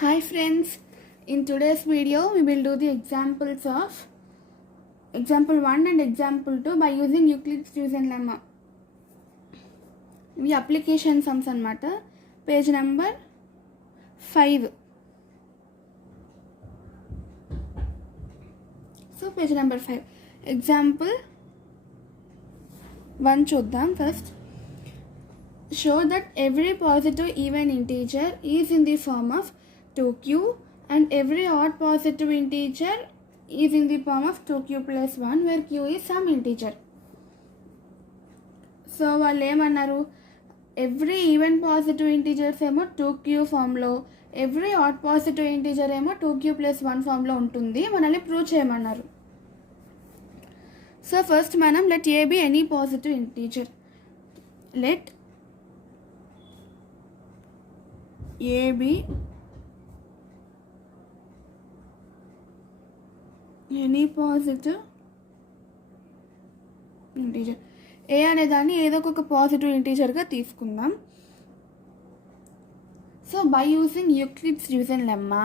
Hi friends, in today's video we will do the examples of example 1 and example 2 by using Euclid's chosen lemma. The application sums anamata, page number 5. So page number 5. Example 1 చూద్దాం first. Show that every positive even integer is in the form of 2q and every odd positive integer is in the form of 2q plus 1 where q is some integer. So వాళ్ళు ఏమన్నారు, every even positive integers ఏమో 2q ఫామ్లో, every odd positive integer ఏమో 2q plus 1 ఫామ్లో ఉంటుంది, మనల్ని prove చేయమన్నారు. So first మనం let a be any positive integer. Let a be any positive integer. A అనే దాన్ని ఏదో ఒక పాజిటివ్ ఇంటీజర్గా తీసుకుందాం. So by using Euclid's chosen lemma,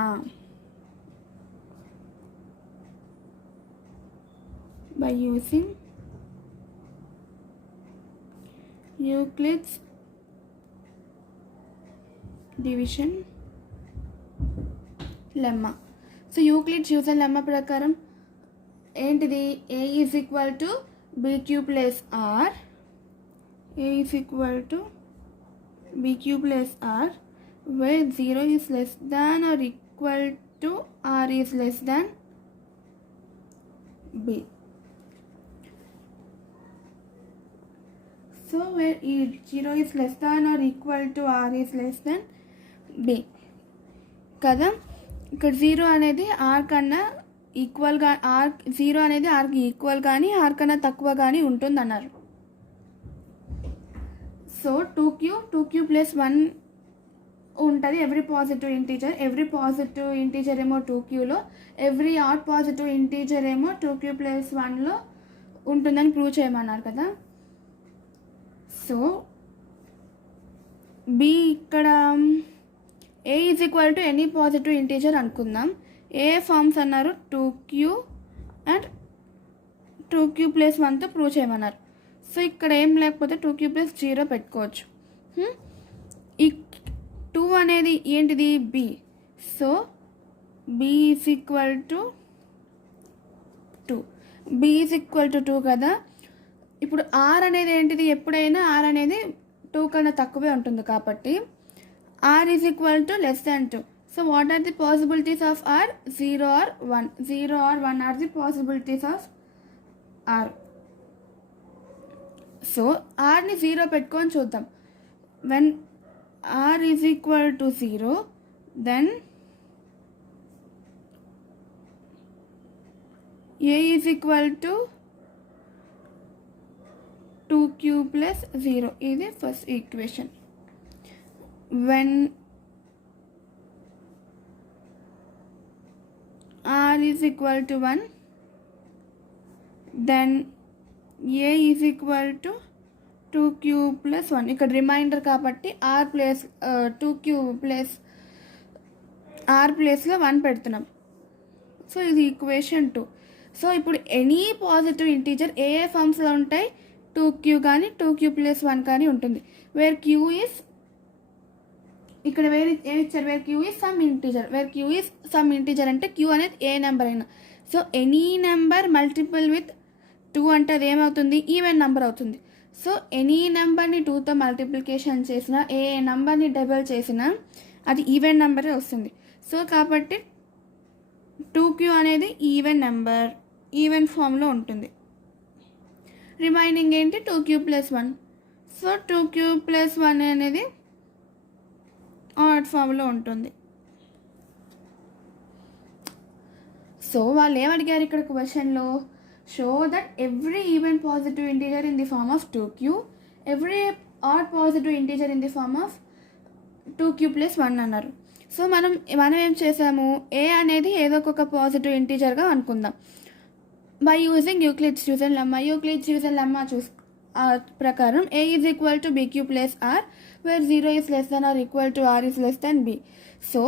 by using Euclid's division lemma. So Euclid's chosen lemma ప్రకారం ఏంటిది, a is equal to bq plus r, a is equal to bq plus r where 0 is less than or equal to r is less than b. So where 0 is less than or equal to r is less than b కదా. ఇక్కడ 0 అనేది r కన్నా ఈక్వల్గా, ఆర్ 0 అనేది ఆర్కి ఈక్వల్ కానీ ఆర్ కన్నా తక్కువ కానీ ఉంటుంది అన్నారు. సో 2q ప్లస్ 1 ఉంటుంది every positive integer. Every positive integer ఏమో 2qలో, ఎవ్రీ ఆడ్ పాజిటివ్ ఇంటీజర్ ఏమో 2q ప్లస్ 1లో ఉంటుందని ప్రూవ్ చేయమన్నారు కదా. సో బి ఇక్కడ a is equal to any positive integer అనుకుందాం. ఏ ఫార్మ్స్ అన్నారు, 2q అండ్ 2q ప్లస్ 1తో ప్రూవ్ చేయమన్నారు. సో ఇక్కడ ఏం లేకపోతే 2q ప్లస్ 0 పెట్టుకోవచ్చు. ఈ 2 అనేది ఏంటిది, B. So B is equal to 2, B is equal to 2 కదా. ఇప్పుడు ఆర్ అనేది ఏంటిది, ఎప్పుడైనా ఆర్ అనేది 2 కన్నా తక్కువే ఉంటుంది కాబట్టి r is equal to less than 2. So what are the possibilities of r, 0 or 1. 0 or 1 are the possibilities of are. So ఆర్ని 0 పెట్టుకొని చూద్దాం. When r is equal to 0 then A is equal to 2q plus 0. ఇది first equation. When r is equal to 1 then a is equal to 2q plus 1. ఇక్కడ రిమైండర్ కాబట్టి r plus 2q plus r ప్లేస్లో 1 పెడుతున్నాం. సో ఇది equation 2. సో ఇప్పుడు any positive integer ఏ ఫార్మ్స్లో ఉంటాయి, 2q కానీ 2q ప్లస్ 1 కానీ ఉంటుంది. వేర్ q ఈస్, ఇక్కడ వేరే ఏమి ఇచ్చారు, where Q is some integer. Where Q is some integer అంటే క్యూ అనేది ఏ నెంబర్ అయినా. So any number multiple with 2 అంటే అది ఏమవుతుంది, ఈవెన్ నెంబర్ అవుతుంది. సో ఎనీ నెంబర్ని 2తో మల్టిప్లికేషన్ చేసినా, ఏ నెంబర్ని డబుల్ చేసినా అది ఈవెన్ నెంబరే వస్తుంది. సో కాబట్టి 2q అనేది ఈవెన్ నెంబర్, ఈవెన్ ఫామ్లో ఉంటుంది. రిమైనింగ్ ఏంటి, 2q plus 1. So 2q plus 1 అనేది ఆడ్ ఫామ్లో ఉంటుంది. సో వాళ్ళు ఏమడిగారు ఇక్కడ క్వశ్చన్లో, show that every even positive integer in the form of 2q, every odd positive integer in the form of 2q plus 1 అన్నారు. సో మనం ఏం చేసాము, ఏ అనేది ఏదో ఒక పాజిటివ్ ఇంటీజర్గా అనుకుందాం. By using Euclid's chosen lemma. Euclid's chosen lemma ప్రకారం a is equal to bq plus r where 0 is less than or equal to r is less than b. So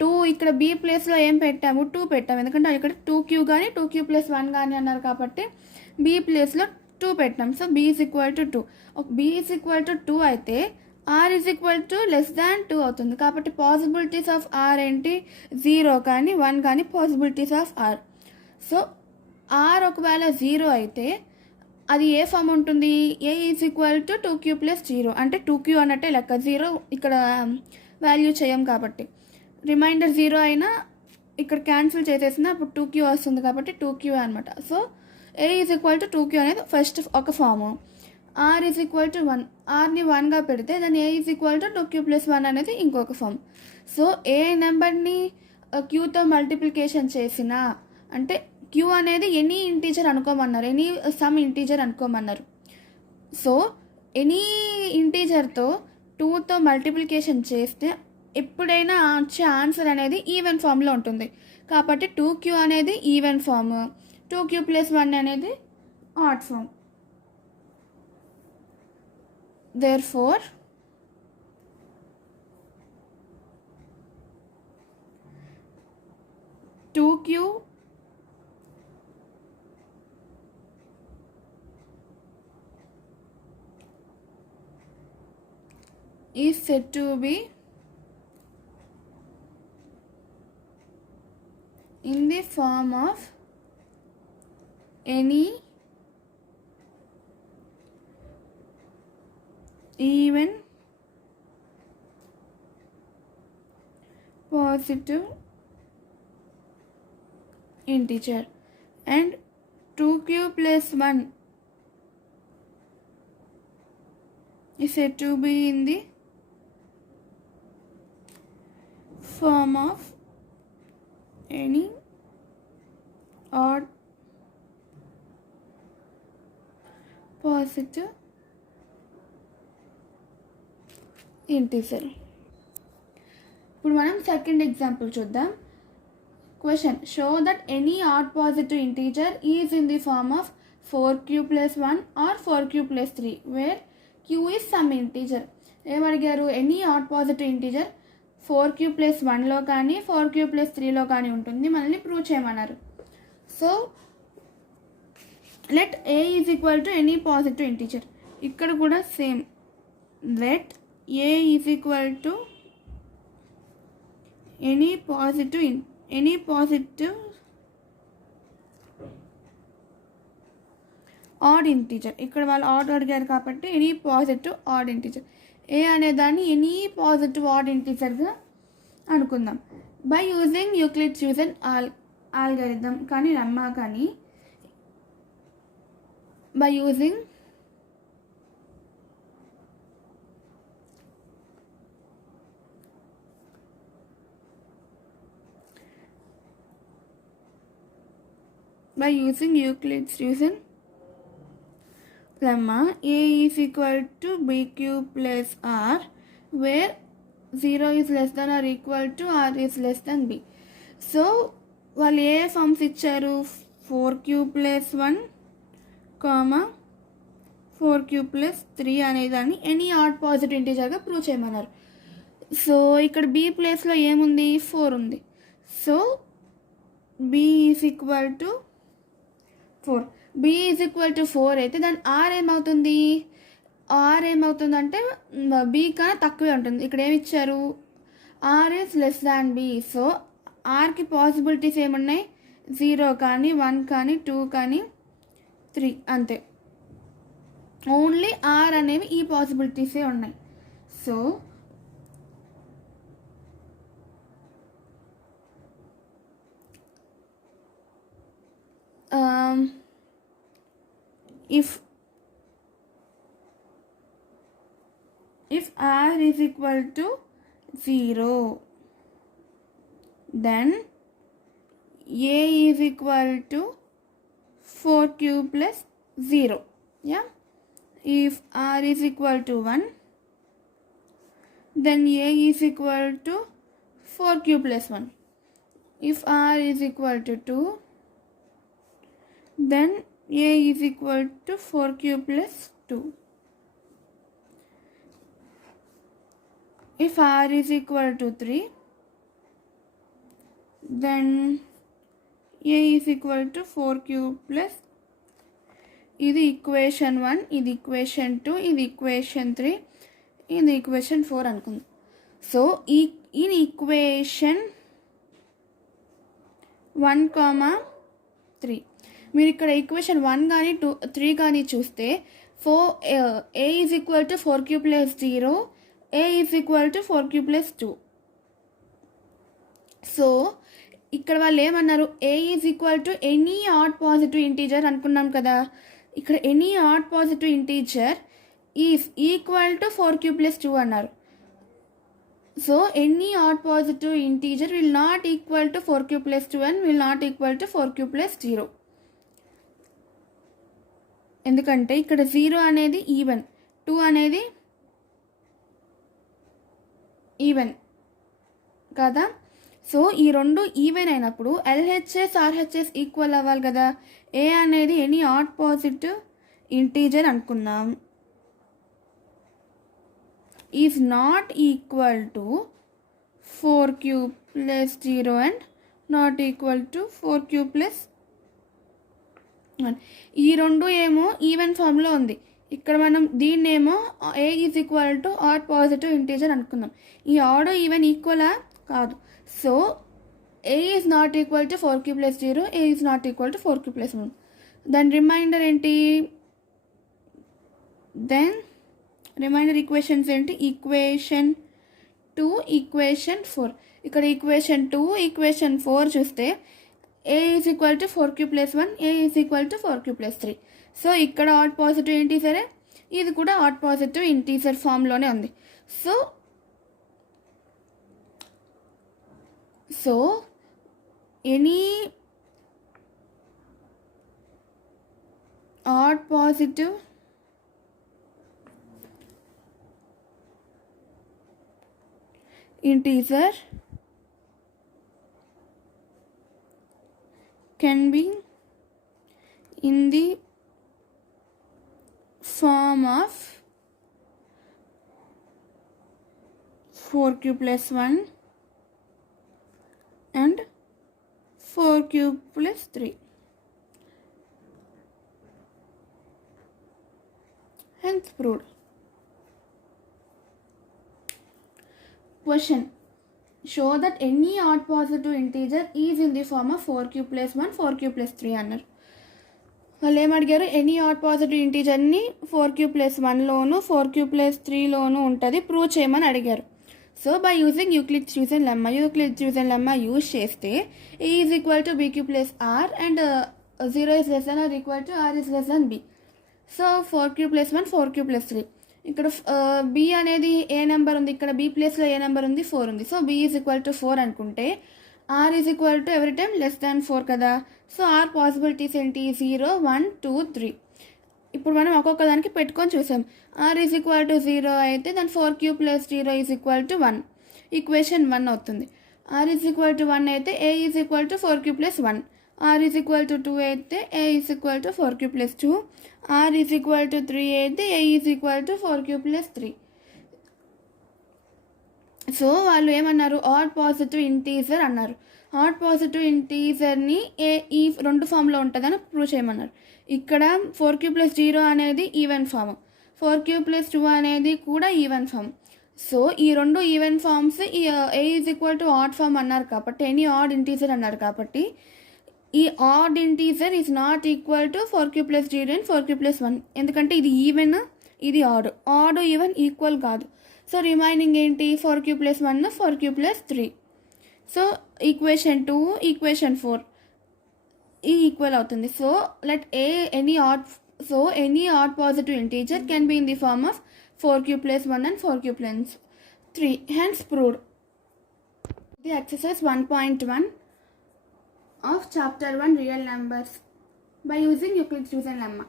2 ఇక్కడ బి ప్లేస్లో ఏం పెట్టాము, 2 పెట్టాము. ఎందుకంటే ఇక్కడ 2q కానీ 2q+1 కానీ అన్నారు కాబట్టి బి ప్లేస్లో 2 పెట్టాం. So B is equal to 2. B is equal to 2 అయితే ఆర్ ఈజ్ ఈక్వల్ టు <2 అవుతుంది. కాబట్టి పాసిబిలిటీస్ ఆఫ్ ఆర్ ఏంటి, 0 కానీ 1 కానీ possibilities of are. So R ఒకవేళ 0 అయితే అది ఏ ఫామ్ ఉంటుంది, ఏ ఈజ్ ఈక్వల్ టు 2q+0 అంటే 2q అన్నట్టే లెక్క. 0 ఇక్కడ వాల్యూ చేయం కాబట్టి రిమైండర్ 0 అయినా ఇక్కడ క్యాన్సిల్ చేసేసిన అప్పుడు 2q వస్తుంది కాబట్టి 2q అనమాట. So A is equal to 2q అనేది ఫస్ట్ ఒక form. R is equal to 1, ఆర్ని 1గా పెడితే దాన్ని ఏ ఈజ్ ఈక్వల్ టు 2q+1 అనేది ఇంకొక ఫామ్. సో ఏ నెంబర్ని క్యూతో మల్టిప్లికేషన్ చేసినా అంటే క్యూ అనేది ఎనీ ఇంటీజర్ అనుకోమన్నారు, ఎనీ సమ్ ఇంటీజర్ అనుకోమన్నారు. సో ఎనీ ఇంటీజర్తో 2తో మల్టిప్లికేషన్ చేస్తే ఎప్పుడైనా వచ్చే ఆన్సర్ అనేది ఈవెన్ ఫామ్లో ఉంటుంది. కాబట్టి 2q అనేది ఈవెన్ ఫామ్, 2q+1 అనేది odd form. Therefore q is said to be in the form of any even positive integer, and 2q+1 is said to be in the form of any odd positive integer. ఇప్పుడు మనం second example చూద్దాం. Question, show that any odd positive integer is in the form of 4q+1 or 4q+3 where q is some integer. ఏమడిగారు, any odd positive integer 4q+1లో కానీ 4q+3లో కానీ ఉంటుంది, మనల్ని ప్రూవ్ చేయమన్నారు. So let a is equal to any positive integer. ఇక్కడ కూడా same, let a is equal to any positive odd integer. ఇక్కడ వాళ్ళు ఆడ్ అడిగారు కాబట్టి ఎనీ పాజిటివ్ ఆడ్ ఇంటీజర్. ఏ అనేదాన్ని ఎనీ పాజిటివ్ ఆడ్ ఇంటీజర్గా అనుకుందాం. బై యూజింగ్ యూక్లిడ్స్ యూజన్ ఆల్గరిథం కానీ లెమ్మా కానీ by using Euclid's using lemma, a is equal to bq+r where 0 is less than or equal to r is less than b. So వాళ్ళు ఏ ఫామ్స్ ఇచ్చారు, 4q+1 4q+3 అనేదాన్ని any odd positive ఇంటీజర్గా ప్రూవ్ చేయమన్నారు. So ఇక్కడ బి ప్లేస్లో ఏముంది, 4 ఉంది. So b is equal to 4. b is equal to 4 అయితే దాని ఆర్ ఏమవుతుంది, ఆర్ ఏమవుతుందంటే బీ కన్నా తక్కువే ఉంటుంది. ఇక్కడ ఏమి ఇచ్చారు, r is less than b. So ఆర్కి పాసిబిలిటీస్ ఏమున్నాయి, 0 కానీ 1 కానీ 2 కానీ 3 అంతే. ఓన్లీ ఆర్ అనేవి ఈ పాసిబిలిటీసే ఉన్నాయి. So if r is equal to 0, then a is equal to 4q+0. Yeah, if r is equal to 1, then a is equal to 4q+1. if r is equal to 2, then a is equal to 4q+2. if r is equal to 3, then A is equal to 4 plus, ఇది equation 1, ఇది equation 2, ఇది ఈక్వేషన్ 3, ఇది ఈక్వేషన్ 4 అనుకుందాం. సో ఈ ఈక్వేషన్ 1,3 మీరు ఇక్కడ ఈక్వేషన్ 1 కానీ 2 3 కానీ చూస్తే a is equal to 4 plus 0, a is equal to 4 plus 2. So ఇక్కడ వాళ్ళు ఏమన్నారు, a is equal to any odd positive integer అనుకున్నాం కదా. ఇక్కడ any odd positive integer is equal to 4 plus 2 అన్నారు. So any odd positive integer will not equal to 4 plus 2 and will not equal to 4 plus 0. ఎందుకంటే ఇక్కడ 0 అనేది ఈవెన్, 2 అనేది ఈవెన్ కదా. సో ఈ రెండు ఈవెన్ అయినప్పుడు ఎల్హెచ్ఎస్ ఆర్హెచ్ఎస్ ఈక్వల్ అవ్వాలి కదా. ఏ అనేది ఎనీ ఆడ్ పాజిటివ్ ఇంటీజర్ అనుకున్నాం, is not equal to 4 plus 0 and not equal to 4 plus 1. ఈ రెండు ఏమో ఈవెన్ ఫామ్లో ఉంది. ఇక్కడ మనం దీన్నేమో a is equal to odd positive integer అనుకుందాం. ఈ ఆడ్ ఈవెన్ ఈక్వలా కాదు. So A is not equal to 4 plus 0, a is not equal to 4 plus 1. దాని రిమైండర్ ఏంటి, దెన్ రిమైండర్ ఈక్వేషన్స్ ఏంటి, ఈక్వేషన్ 2, ఈక్వేషన్ 4. ఇక్కడ ఈక్వేషన్ 2, ఈక్వేషన్ 4 చూస్తే a is equal to 4 plus 1, a is equal to 4 plus 3. So ఇక్కడ odd positive ఇంటీజరే, ఇది కూడా odd positive integer ఫామ్లోనే ఉంది. So any odd positive integer can be in the form of 4 plus 1 and 4 plus 3. Hence proved. Question. Show that any odd positive integer is in the form of 4 plus 1, 4 plus 3 అన్నారు. వాళ్ళు ఏమడిగారు, any odd positive ఇంటీజర్ని 4 plus 1లోను 4 plus 3లోను ఉంటుంది, prove చేయమని అడిగారు. So by using Euclid's division lemma use చేస్తే a is equal to bq plus r and 0 is less than r equal to r is less than b. So 4 plus 1, 4 plus 3. ఇక్కడ బి అనేది ఏ నెంబర్ ఉంది, ఇక్కడ బి ప్లేస్లో ఏ నెంబర్ ఉంది, 4 ఉంది. So B is equal to 4 అనుకుంటే R is equal to every time less than 4 కదా. సో ఆర్ పాసిబిలిటీస్ ఏంటి, 0, 1, 2, 3. ఇప్పుడు మనం ఒక్కొక్క దానికి పెట్టుకొని చూసాం. ఆర్ ఈజ్ ఈక్వల్ టు 0 అయితే దాని 4 plus 0 is equal to 1, equation 1 అవుతుంది. ఆర్ ఈజ్ ఈక్వల్ టు 1 అయితే a is equal to 4 plus 1, r is equal to 2 అయితే a is equal to 4 plus 2, r is equal to 3 అయితే a is equal to 4 plus 3. So వాళ్ళు ఏమన్నారు, odd positive integer అన్నారు. Odd positive ఇంటీజర్ని ఈ రెండు ఫామ్లో ఉంటుందని ప్రూవ్ చేయమన్నారు. ఇక్కడ 4 ప్లస్ 0 అనేది ఈవెన్ ఫామ్, 4 ప్లస్ 2 అనేది కూడా ఈవెన్ ఫామ్. సో ఈ రెండు even forms A is equal to odd form అన్నారు కాబట్టి, ఎనీ ఆడ్ ఇంటీజర్ అన్నారు కాబట్టి ఈ odd integer is not equal to 4 plus 0 and 4 plus 1. ఎందుకంటే ఇది ఈవెన్, ఇది ఆడ్ ఈవెన్ ఈక్వల్ కాదు. సో రిమైనింగ్ ఏంటి, 4 plus 1, 4 plus 3. So equation 2, equation 4 ఈ ఈక్వల్ అవుతుంది. So let any odd positive integer can be in the form of 4 plus 1 and 4 plus 3. Hence proved. The exercise 1.1 of chapter 1 real numbers by using Euclid's-Jeusen lemma.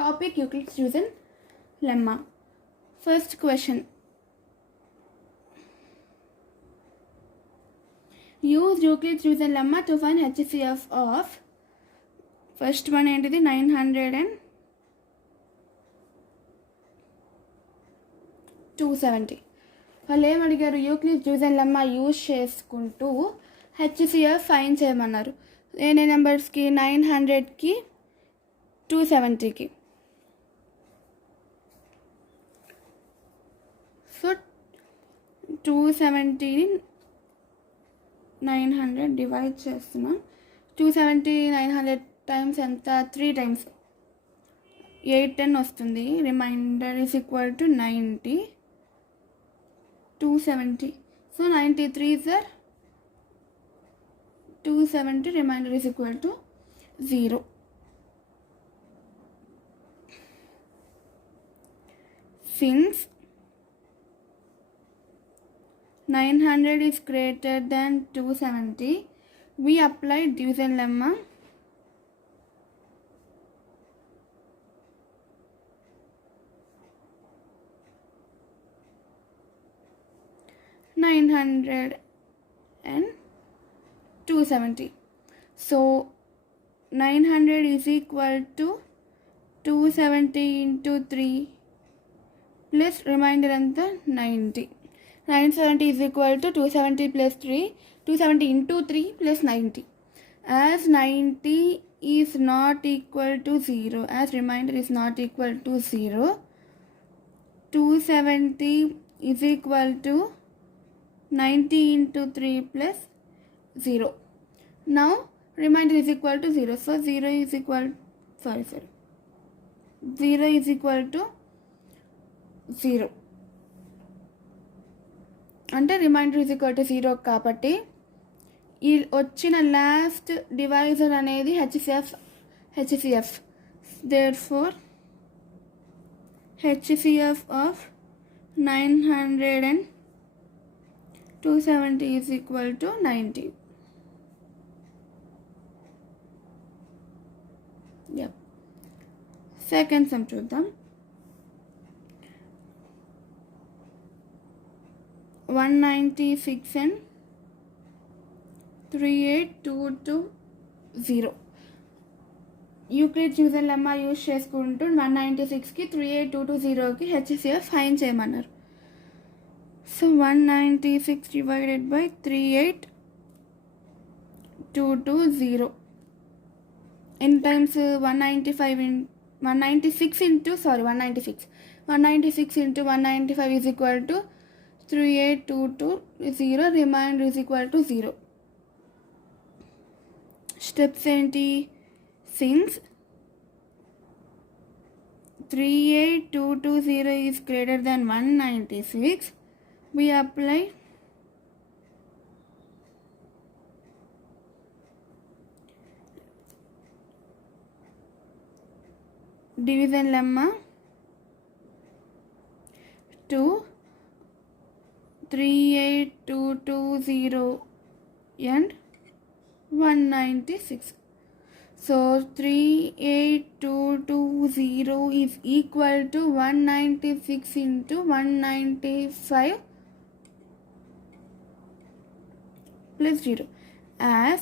Topic Euclid's-Jeusen lemma. First question. Use Euclid's-Jeusen lemma to find HCF of first one ఏంటిది 90270. వాళ్ళు ఏమడిగారు, Euclid's division lemma use చేసుకుంటూ HCF find చేయమన్నారు. ఎన్ని నెంబర్స్కి? 900కి 270కి. సో 270ని 900 డివైడ్ చేస్తున్నాం. 270 900 టైమ్స్ ఎంత? 3 టైమ్స్ 810 వస్తుంది. Remainder is equal to 90. 270. So 93 సార్ 270. Remainder is equal to 0. Since 900 is greater than 270, we apply division lemma. $900 and 270. So 900 is equal to 270 into 3 plus remainder anta 90. 970 is equal to 270 plus 3, 270 into 3 plus 90. As 90 is not equal to 0, as remainder is not equal to 0, 270 is equal to 90 into 3 plus 0. Now remainder is equal to 0. So 0 is equal, 0 is equal to 0. అంటే reminder is equal to 0 కాబట్టి ఈ వచ్చిన last divisor అనేది HCF. Therefore HCF of 900 and 270 is equal to 90. Second sum చూద్దాం. 196 and 38220. Euclid division lemma use చేసుకుంటూ 196కి 38220కి HCF find చేయమన్నారు. So 196 divided by 38220. ఎన్ని times? 196 into 195 is equal to 38220. Remainder is equal to 0. Steps ఏంటి? Since 38220 is greater than 196, we apply division lemma to 38220 and 196. So 38220 is equal to 196 into 195 plus 0. As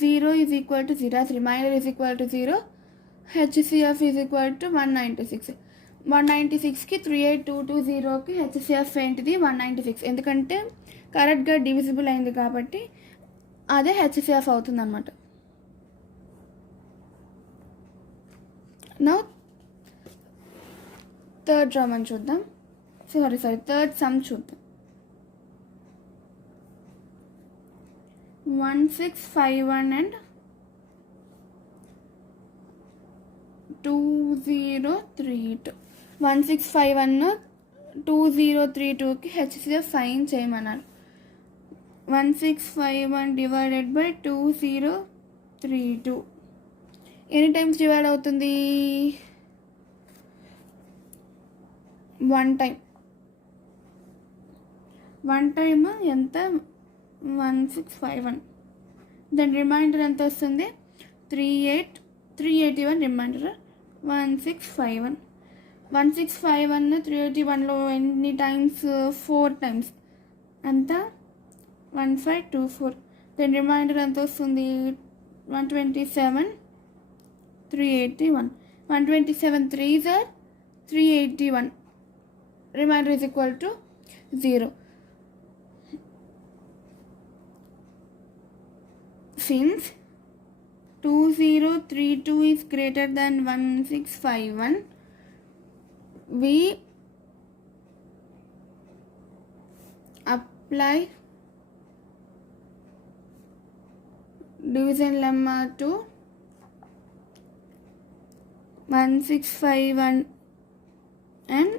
0 is equal to 0, as remainder is equal to 0, HCF is equal to 196. 196కి 38220కి హెచ్సిఎఫ్ ఏంటిది? 196. ఎందుకంటే కరెక్ట్గా డివిజిబుల్ అయింది కాబట్టి అదే హెచ్సిఎఫ్ అవుతుంది అనమాట. నౌ థర్డ్ డ్రామన్ చూద్దాం. థర్డ్ సమ్ చూద్దాం. 1651 and 2032. 1651 2032కి హెచ్సిఎఫ్ ఫైన్ చేయమన్నారు. 1651 డివైడెడ్ బై 2032 ఎన్ని టైమ్స్ డివైడ్ అవుతుంది? 1 టైమ్ ఎంత? 1651. దాని రిమైండర్ ఎంత వస్తుంది? 381 రిమైండర్ 1651. 1651 381లో ఎన్ని టైమ్స్? 4 టైమ్స్. అంత 1524. దాని రిమైండర్ ఎంత వస్తుంది? 127 381. 127 3s are 381. Remainder is equal to 0. since 2032 is greater than 1651, we apply division lemma to 1651 and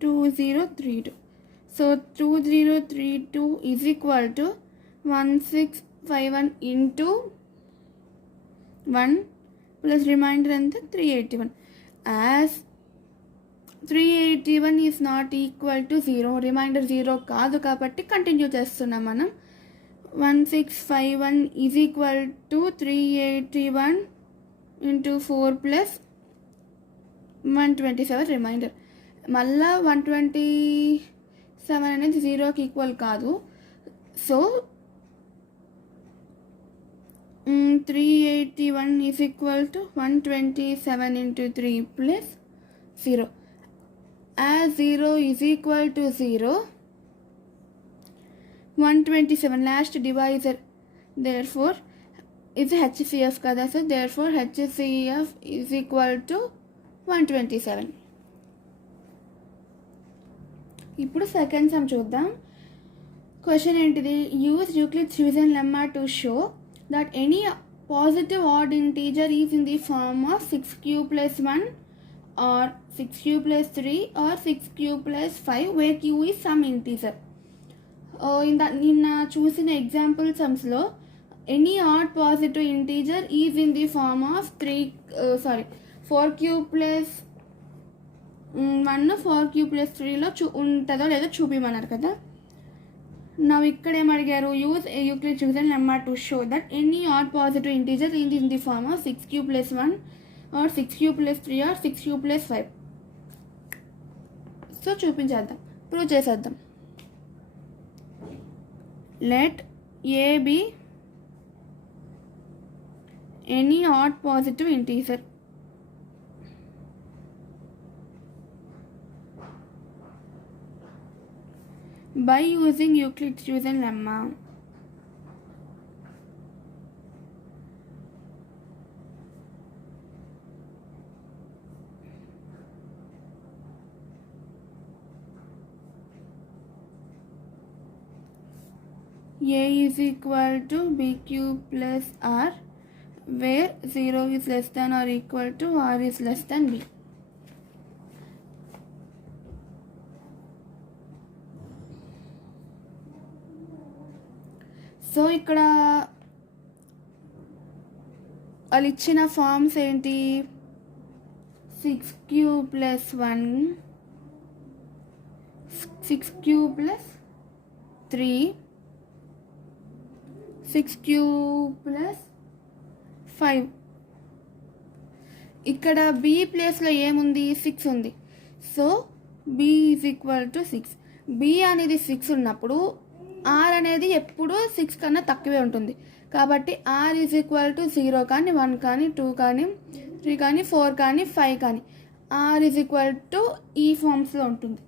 2032. So 2032 is equal to 1651 into 1 plus remainder and 381. As 381 is not equal to 0, remainder 0 కాదు కాబట్టి కంటిన్యూ చేస్తున్నాం మనం. 1651 is equal to 381 into 4 plus 127 రిమైండర్. మళ్ళా 127 అనేది 0కి ఈక్వల్ కాదు. సో 381 is equal to 127 into 3 plus 0. As 0 is equal to 0, 127 last divisor, therefore is HCF kada. So therefore HCF is equal to 127. ఇప్పుడు second sum చూద్దాం. క్వశ్చన్ ఏంటిది? Use Euclid's division lemma to show that any positive odd integer is in the form of 6q plus 1 or 6q plus 3 or 6q plus 5 where q is some integer. నిన్న చూసిన example సమ్స్లో any odd positive integer is in the form of 4q plus 1 4q plus 3లో ఉంటుందో లేదో చూపిమన్నారు కదా. Now ఇక్కడ ఏం అడిగారు? Use Euclid division lemma to show that any odd positive integer is in the form of 6q plus 1 or 6q plus 3 or 6q plus 5. So చూపించేద్దాం, prove చేసేద్దాం. Let a be any odd positive integer. By using Euclid's division lemma, A is equal to BQ plus R, where 0 is less than or equal to R is less than B. So ఇక్కడ వాళ్ళు ఇచ్చిన ఫార్మ్స్ ఏంటి? 6q plus 1, 6q plus 3, 6q plus 5. ఇక్కడ b ప్లేస్లో ఏముంది? 6 ఉంది. So b is equal to 6. b అనేది 6 ఉన్నప్పుడు r అనేది ఎప్పుడు 6 కన్నా తక్కువే ఉంటుంది. కాబట్టి r ఈజ్ ఈక్వల్ టు 0 కానీ 1 కానీ 2 కానీ 3 కానీ 4 కానీ 5 కానీ r ఈజ్ ఈక్వల్ టు ఈ ఫార్మ్స్లో ఉంటుంది.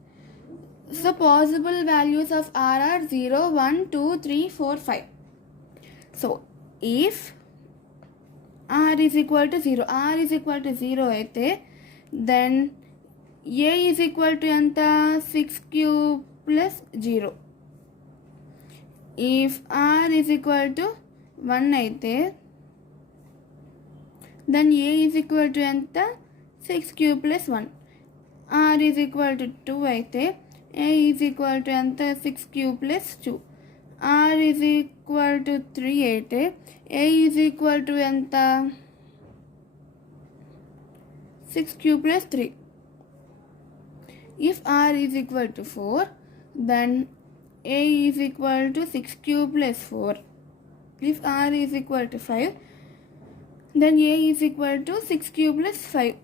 So possible values of r are 0, 1, 2, 3, 4, 5. So if r is equal to 0, r is equal to 0 అయితే then a is equal to ఎంత? 6q plus 0. If r is equal to 1 అయితే then a is equal to ఎంత? 6q plus 1. r is equal to 2 అయితే a is equal to ఎంత? 6q plus 2. r is equal to 3 అయితే a is equal to ఎంత? 6q plus 3. If r is equal to 4 then a is equal to 6q plus 4. If r is equal to 5 then a is equal to 6q plus 5.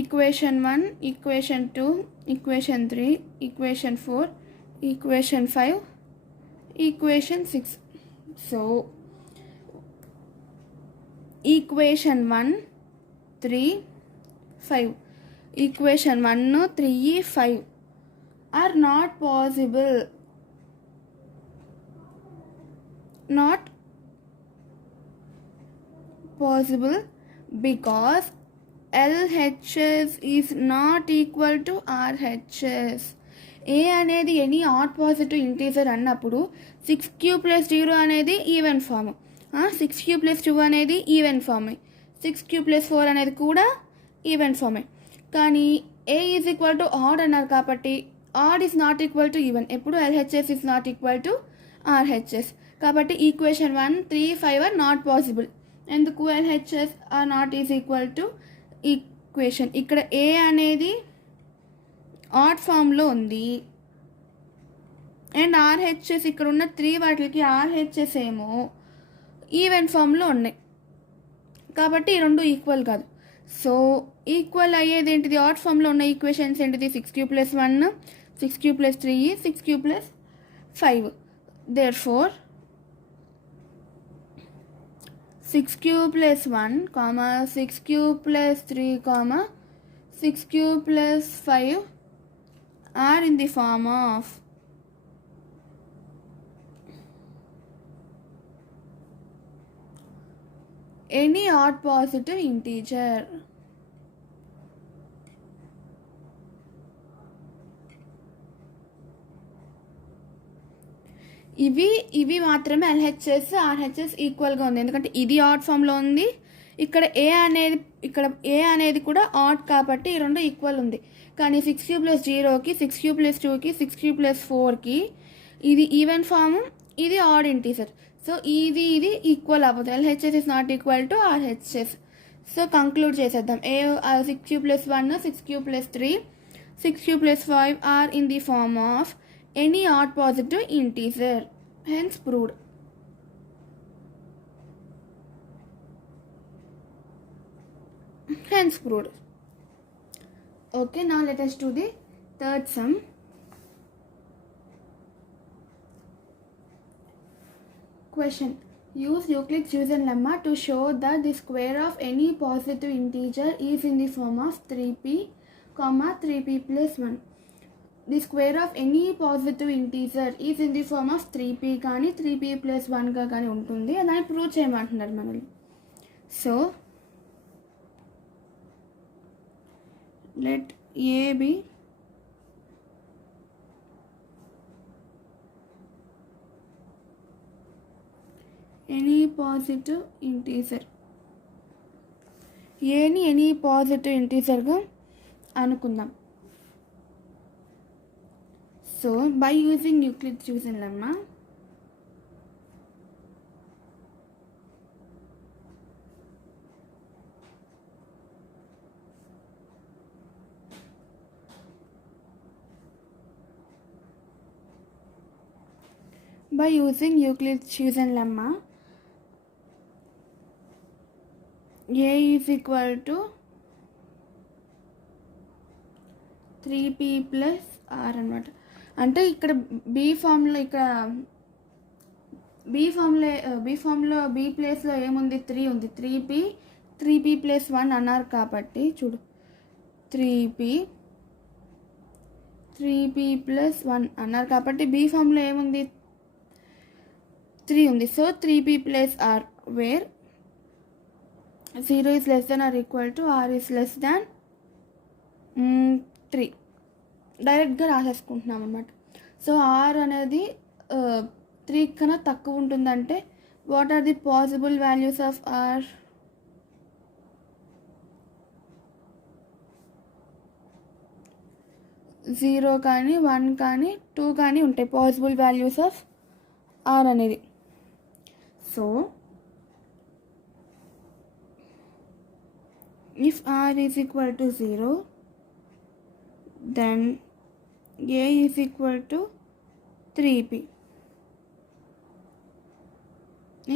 Equation 1, equation 2, equation 3, equation 4, equation 5, equation 6. So equation 1, 3, 5. Equation 1, 3, 5 are not possible. Not possible because LHS is not equal to RHS. ఏ అనేది any odd positive integer అన్నప్పుడు 6q+0 అనేది even form, 6q+2 అనేది ఈవెన్ ఫామే, 6q+4 అనేది కూడా even ఫామే. కానీ A is equal to odd అన్నారు కాబట్టి odd is not equal to even. ఎప్పుడు LHS is not equal to RHS. కాబట్టి ఈక్వేషన్ 1, 3, 5 ఆర్ నాట్ పాసిబుల్. ఎందుకు? LHS are not is equal to equation. ఇక్కడ ఏ అనేది ఆడ్ ఫామ్లో ఉంది అండ్ RHS ఇక్కడ ఉన్న 3 వాటికి RHS ఏమో ఈవెన్ ఫామ్లో ఉన్నాయి. కాబట్టి ఈ రెండు ఈక్వల్ కాదు. సో ఈక్వల్ అయ్యేది ఏంటిది? ఆడ్ ఫామ్లో ఉన్న ఈక్వేషన్స్ ఏంటిది? 6q+1, 6q+3, 6q+5. therefore 6q+1, 6q+3, 6q+5 are in the form of any odd positive integer. ఇవి మాత్రమే LHS RHS ఈక్వల్గా ఉంది. ఎందుకంటే ఇది ఆడ్ ఫామ్లో ఉంది, ఇక్కడ ఏ అనేది కూడా ఆడ్ కాబట్టి ఈ రెండు ఈక్వల్ ఉంది. కానీ 6q+0కి, 6q+2కి, 6q+4కి ఇది ఈవెన్ ఫామ్, ఇది ఆడ్ ఇంటీజర్. సో ఇది ఈక్వల్ అవ్వదు. LHS is not equal to RHS. So conclude చేసేద్దాం. 6q+1, 6q+3, 6q+5 are in the form of any odd positive integer, hence proved. Okay, now let us do the third sum. Question: use Euclid's chosen lemma to show that the square of any positive integer is in the form of 3p, 3p+1. The square of any positive integer is in the form of 3p కానీ 3p+1గా కానీ ఉంటుంది. దాన్ని ప్రూవ్ చేయమంటున్నారు మనల్ని. So let a be any positive integer. ఏని any positive ఇంటీజర్గా అనుకుందాం. So by using Euclid's chosen lemma, a is equal to 3p+r అన్నమాట. అంటే ఇక్కడ బీ ఫామ్లో బీ ప్లేస్లో ఏముంది? 3 ఉంది. 3p+1 అన్నారు కాబట్టి చూడు, 3p+1 అన్నారు కాబట్టి బీ ఫామ్లో ఏముంది? 3 ఉంది. So 3p+r where 0 is less than or equal to r is less than 3 డైరెక్ట్గా రాసేసుకుంటున్నాం అన్నమాట. సో r అనేది 3 కన్నా తక్కువ ఉంటుందంటే what are the possible values of r? Zero కానీ 1 కానీ 2 కానీ ఉంటాయి పాసిబుల్ వాల్యూస్ ఆఫ్ r అనేది. So if r is equal to 0, then a is equal to 3p.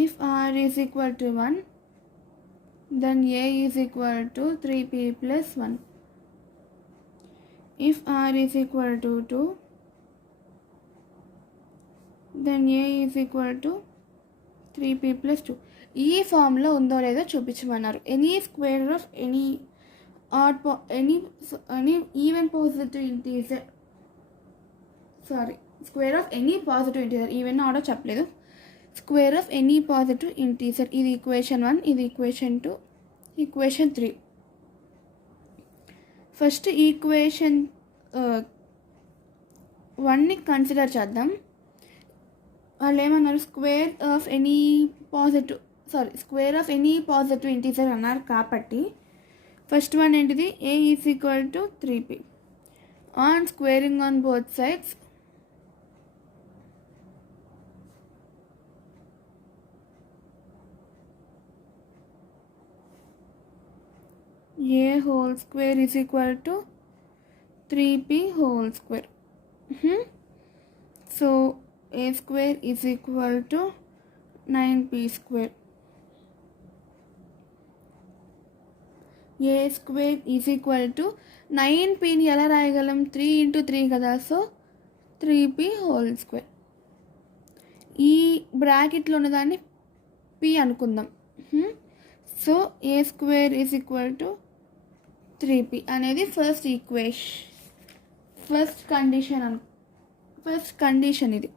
If r is equal to 1, then a is equal to 3p+1. If r is equal to 2, then a is equal to 3p+2. ఈ ఫామ్లో ఉందో లేదో చూపించమన్నారు. Any square of any even positive integer, square of any positive integer, even order చెప్పలేదు. Square of any positive integer. ఇది equation 1, ఇది equation 2, equation 3. First equation 1ని consider చేద్దాం. వాళ్ళు ఏమన్నారు, square of any positive integer అన్నారు కాబట్టి ఫస్ట్ వన్ ఏంటిది, a is equal to 3p. On squaring on both sides a whole square is equal to 3p whole square. So a square is equal to 9p square. a square is equal to 9pని ఎలా రాయగలం, 3 into 3 కదా, so 3p whole square. ఈ బ్రాకెట్లో ఉన్నదాన్ని p అనుకుందాం. So a square is equal to 3p అనేది first condition ఇది.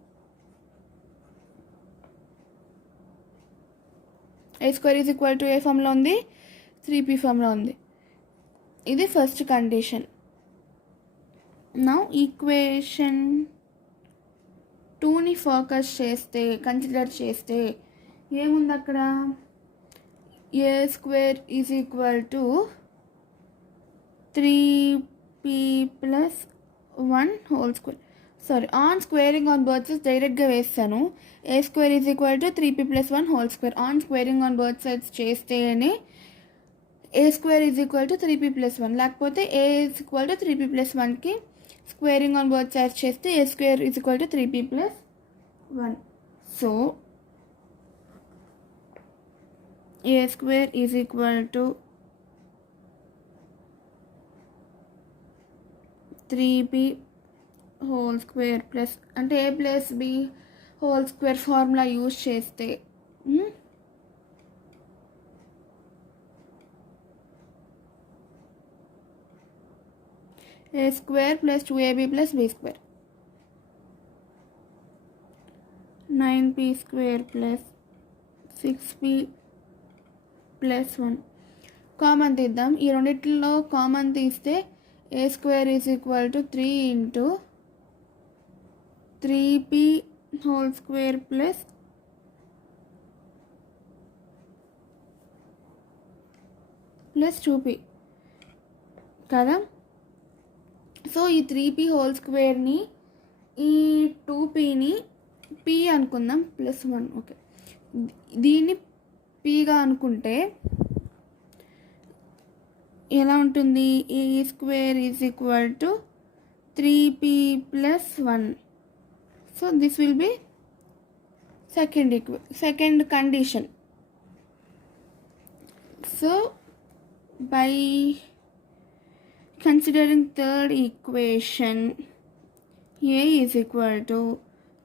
a square is equal to ఏ ఫామ్లో ఉంది, 3p ఫామ్లో ఉంది. ఇది ఫస్ట్ కండిషన్. నౌ ఈక్వేషన్ 2ని కన్సిడర్ చేస్తే ఏముంది అక్కడ, a square is equal to 3p plus 1 whole square. On squaring on both sides డైరెక్ట్గా వేస్తాను. a square is equal to 3p plus 1 whole square. On squaring on both sides చేస్తేనే a square is equal to 3p plus 1, లేకపోతే a is equal to 3p plus 1కి squaring on both sides చేస్తే a square is equal to 3p plus 1. So a square is equal to 3p whole square plus అంటే a plus b whole square formula use చేస్తే a square plus 2ab plus b square, 9p square plus 6p plus 1. కామన్ తీద్దాం. ఈ రెండిట్లో కామన్ తీస్తే a square is equal to 3 into 3p whole square plus 2p కదా. సో ఈ 3p whole స్క్వేర్ని ఈ 2pని p అనుకుందాం ప్లస్ 1. ఓకే, దీన్ని pగా అనుకుంటే ఎలా ఉంటుంది, a square is equal to 3p plus 1. So this will be second condition. So by considering third equation, a is equal to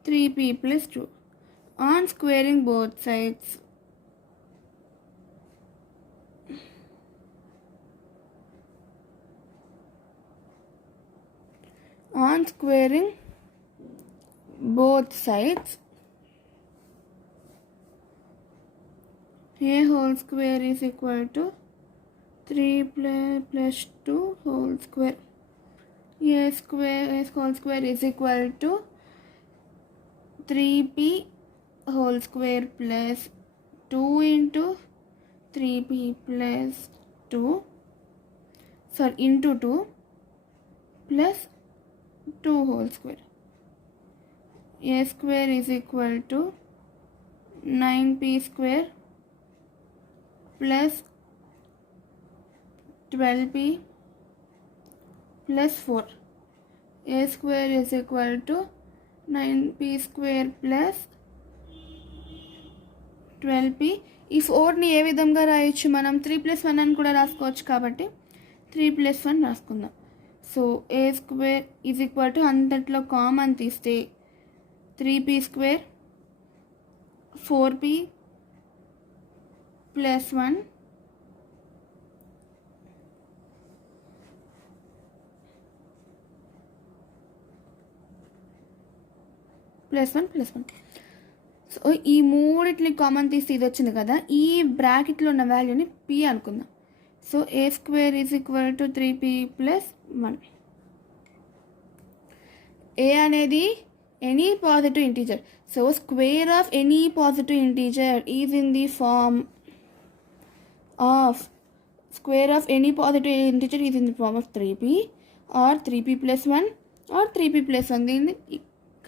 3p plus 2. On squaring both sides, a whole square is equal to 3 plus 2 whole square. a whole square is equal to 3p whole square plus 2 into 3p plus 2 into 2 plus 2 whole square. a square is equal to 9p square plus 12p plus 4. a square is equal to 9p square plus 12p. ఈ 4ని ఏ విధంగా రాయొచ్చు, మనం 3 plus 1 అని కూడా రాసుకోవచ్చు కాబట్టి 3 plus 1 రాసుకుందాం. సో a square is equal to అంతట్లో కామన్ తీస్తే 3p square 4p plus 1 plus 1. సో ఈ మూడిట్ని కామన్ తీసి ఇది వచ్చింది కదా, ఈ బ్రాకెట్లో ఉన్న వాల్యూని పి అనుకుందాం. So A square is equal to 3p plus 1. A అనేది any positive integer. So square of any positive integer is in the form of square of any positive integer is in the form of 3p or 3p plus 1 or 3p plus 1. దీన్ని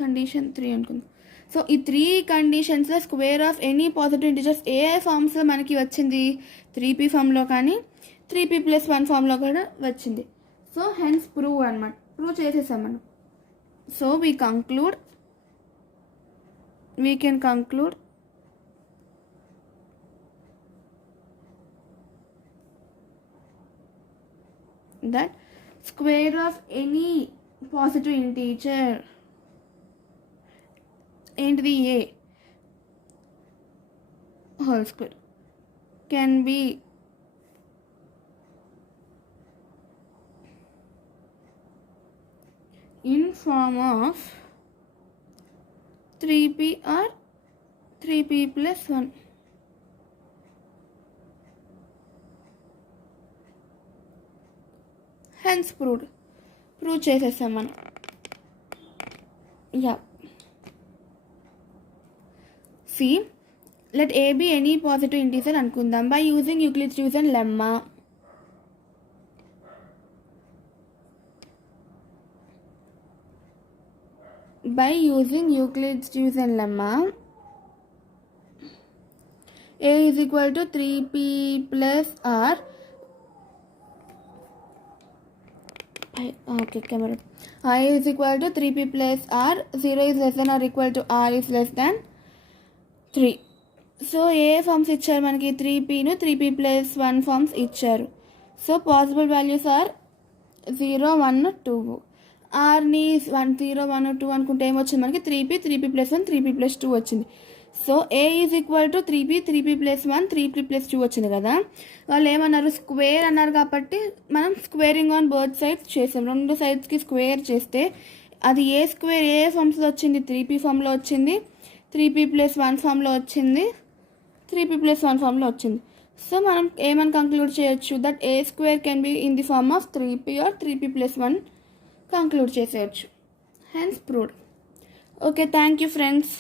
కండిషన్ 3 అనుకుందాం. సో ఈ 3 కండిషన్స్లో square of any positive integers ఏ ఫామ్స్లో మనకి వచ్చింది, 3p ఫామ్లో కానీ 3p ప్లస్ 1 ఫామ్లో కూడా వచ్చింది. సో హెన్స్ ప్రూవ్ అనమాట, ప్రూవ్ చేసేసాం మనం. So we can conclude that square of any positive integer and the a whole square can be in form of 3p or 3p plus 1. Hence prove చేసేసాం మనం. యా సి let a be any positive integer అనుకుందాం by using Euclid's division lemma. By using Euclid's division lemma, a is equal to 3p plus r. Okay, camera. I is equal to 3p plus r. 0 is less than or equal to r is less than 3. So ఏ forms ఇచ్చారు మనకి, 3pను 3p plus 1 forms ఇచ్చారు. So possible values are 0, 1, 2. ఆర్ని 1, 0, 1, 2 అనుకుంటే ఏమొచ్చింది మనకి 3p, 3p plus 1, 3p plus 2 వచ్చింది. సో ఏ is equal to 3p, 3p plus 1, 3p plus 2 వచ్చింది కదా. వాళ్ళు ఏమన్నారు, స్క్వేర్ అన్నారు కాబట్టి మనం స్క్వేరింగ్ ఆన్ బోత్ సైడ్స్ చేసాం. 2 సైడ్స్కి స్క్వేర్ చేస్తే అది ఏ స్క్వేర్ ఏ ఫామ్స్లో వచ్చింది, 3p ఫామ్లో వచ్చింది, 3p ప్లస్ 1 ఫామ్లో వచ్చింది, 3p ప్లస్ 1 ఫామ్లో వచ్చింది. సో మనం ఏమని కంక్లూడ్ చేయొచ్చు, that a square can be in the form of 3p or 3p plus 1 conclude చేసేయచ్చు. Hence proved. Okay, thank you friends.